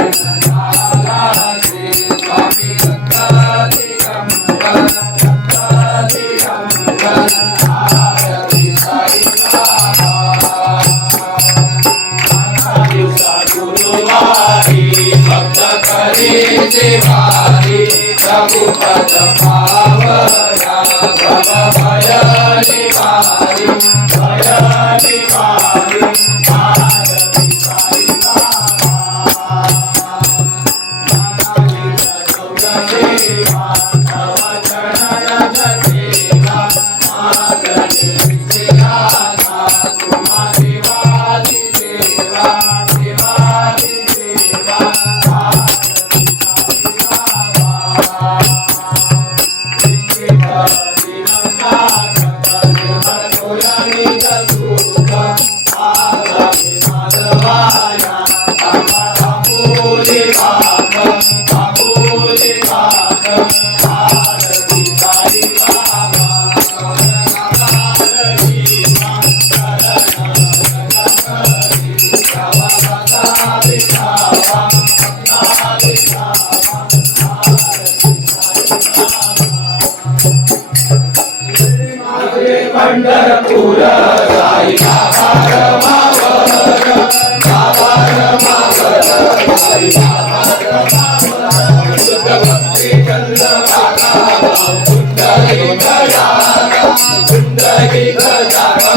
राधा लाल श्री स्वामी अताली गमला राधा अताली राम राधा अताली साईं राधा राधा दिवसा गुरुवारी भक्त करी देवाधी प्रभु पद पावा Obrigado. तुर साई आभार मावर आभार मावर साई आभार मावर भगवते चंद्र माता कुंडली गजाना कुंडली गजाना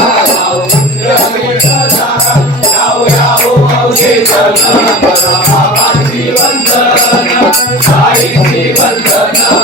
कुंडली गजाना याव याव औषे जना परमा पांची वंदना साई वंदना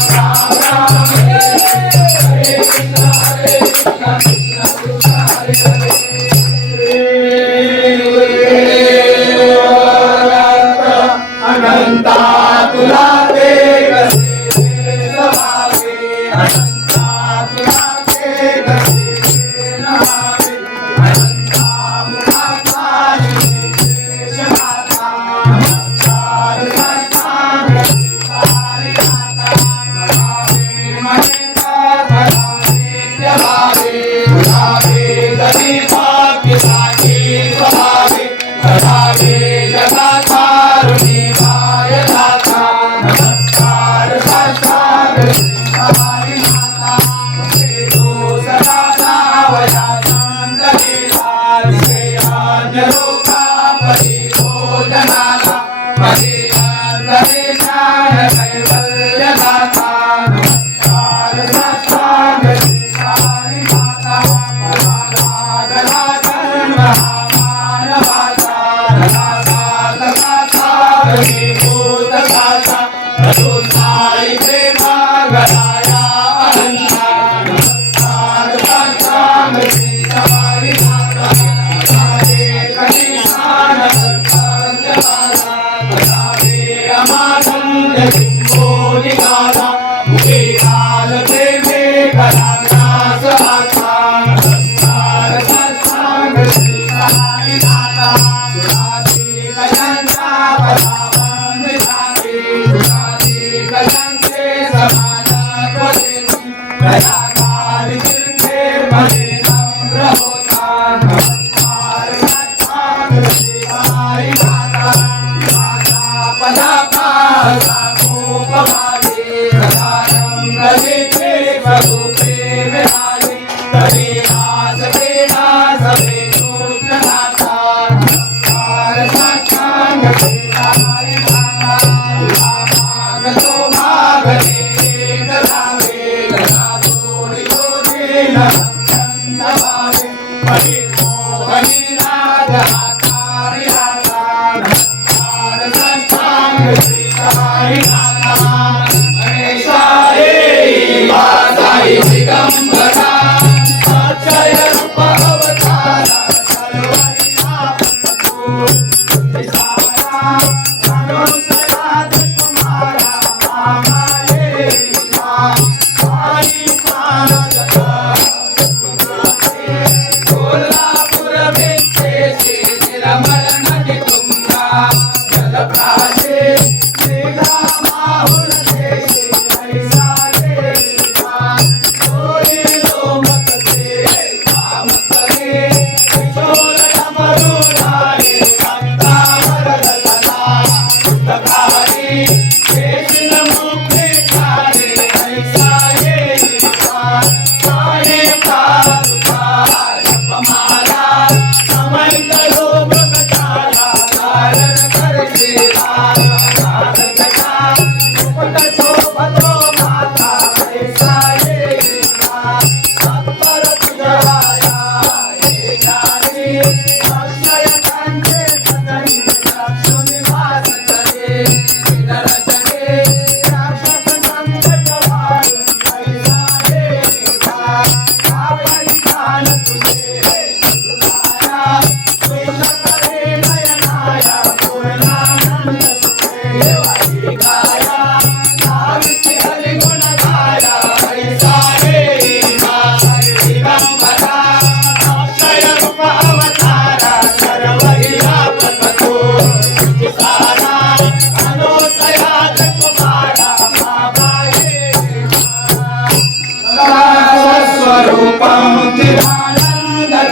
Bye. Yeah.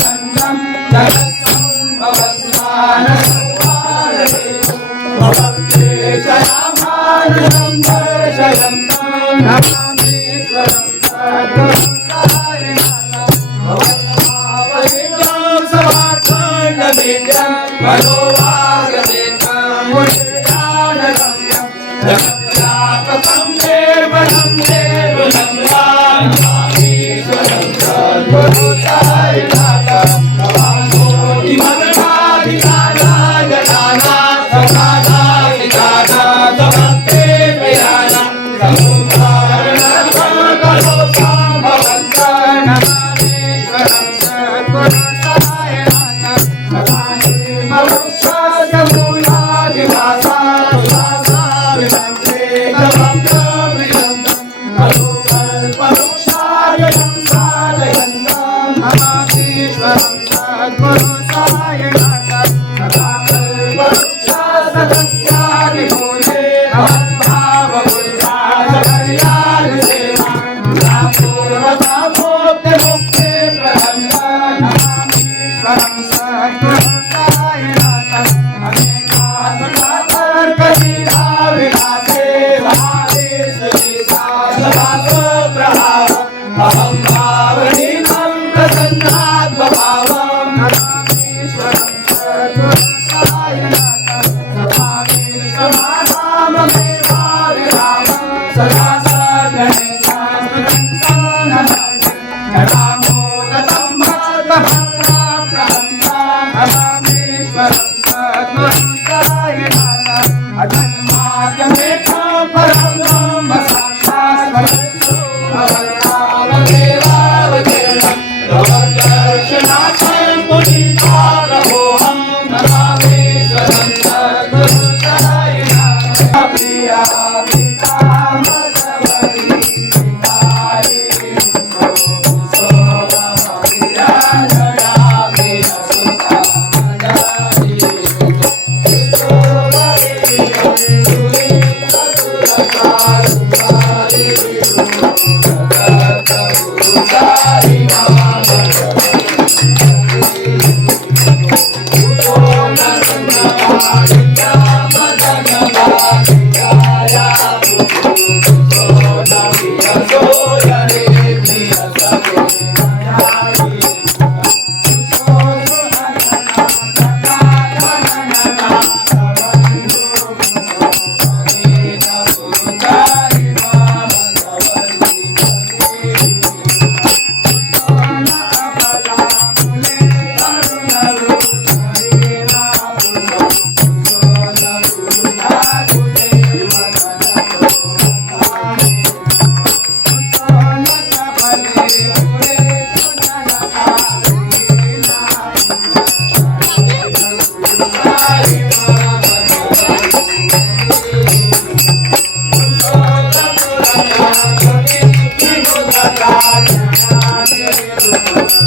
जगन्नं जगत्सम्भवस्थानम् दिसली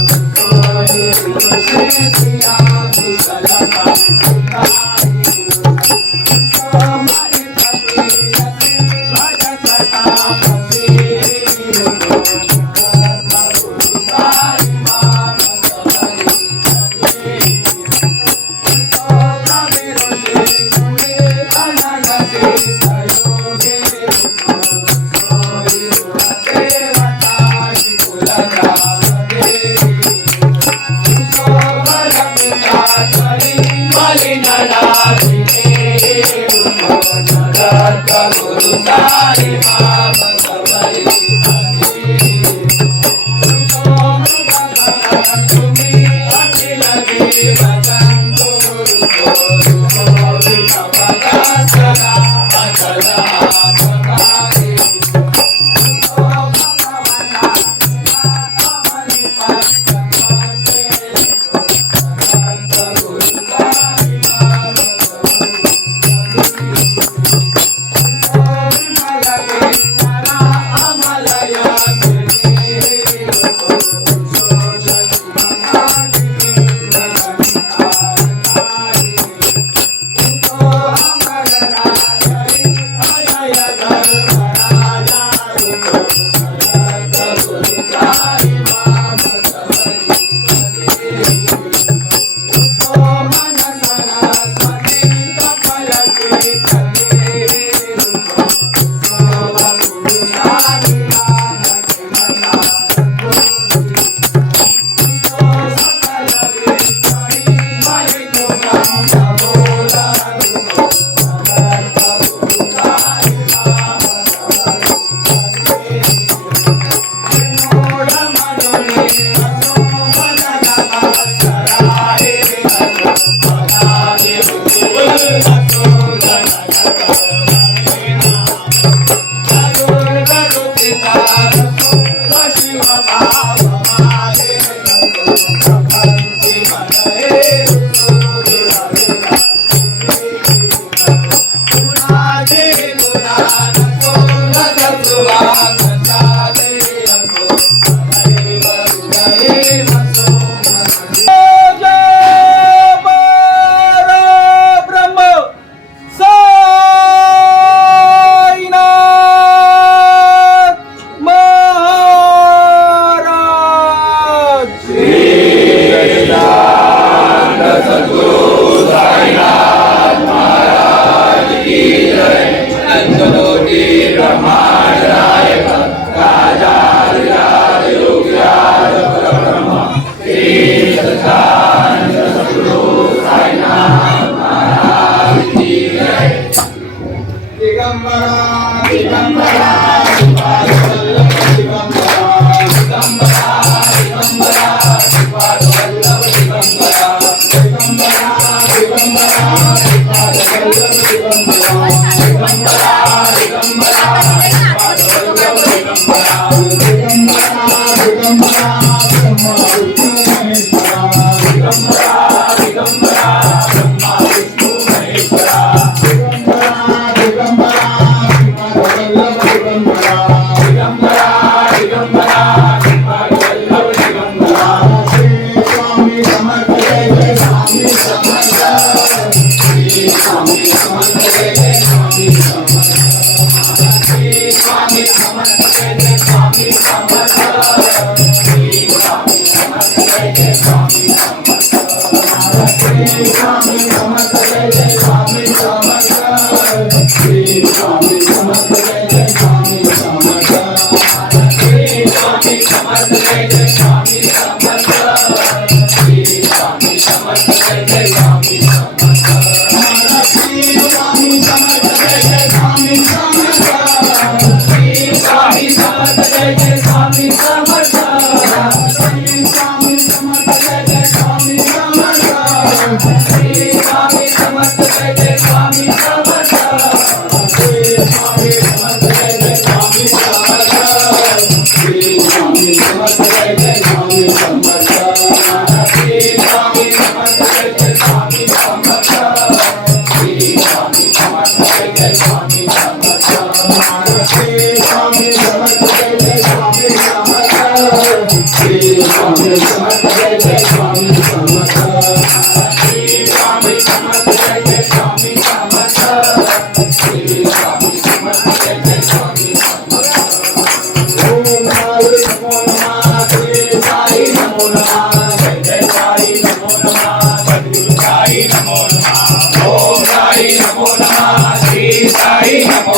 Thank you. Thank you. Thank you. Thank you.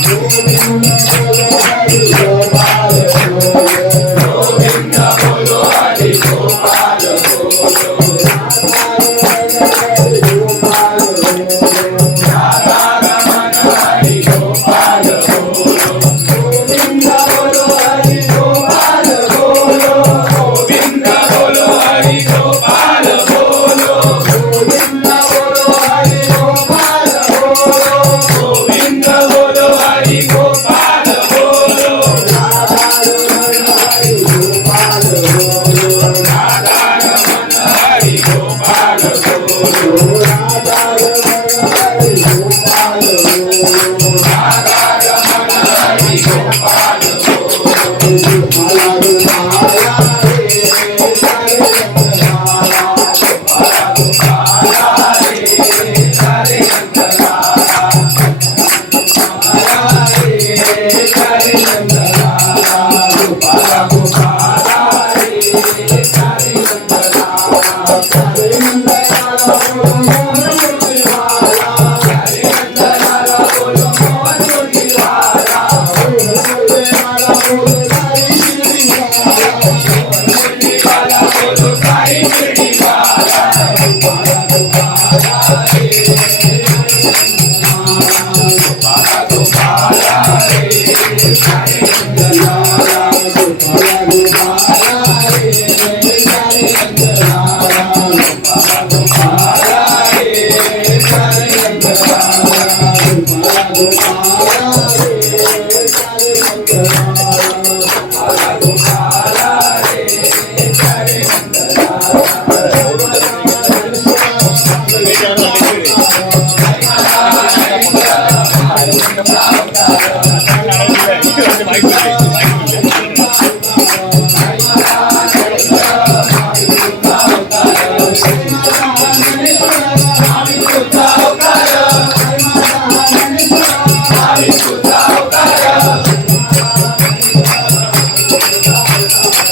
Thank you.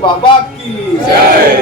babaque! Tchau!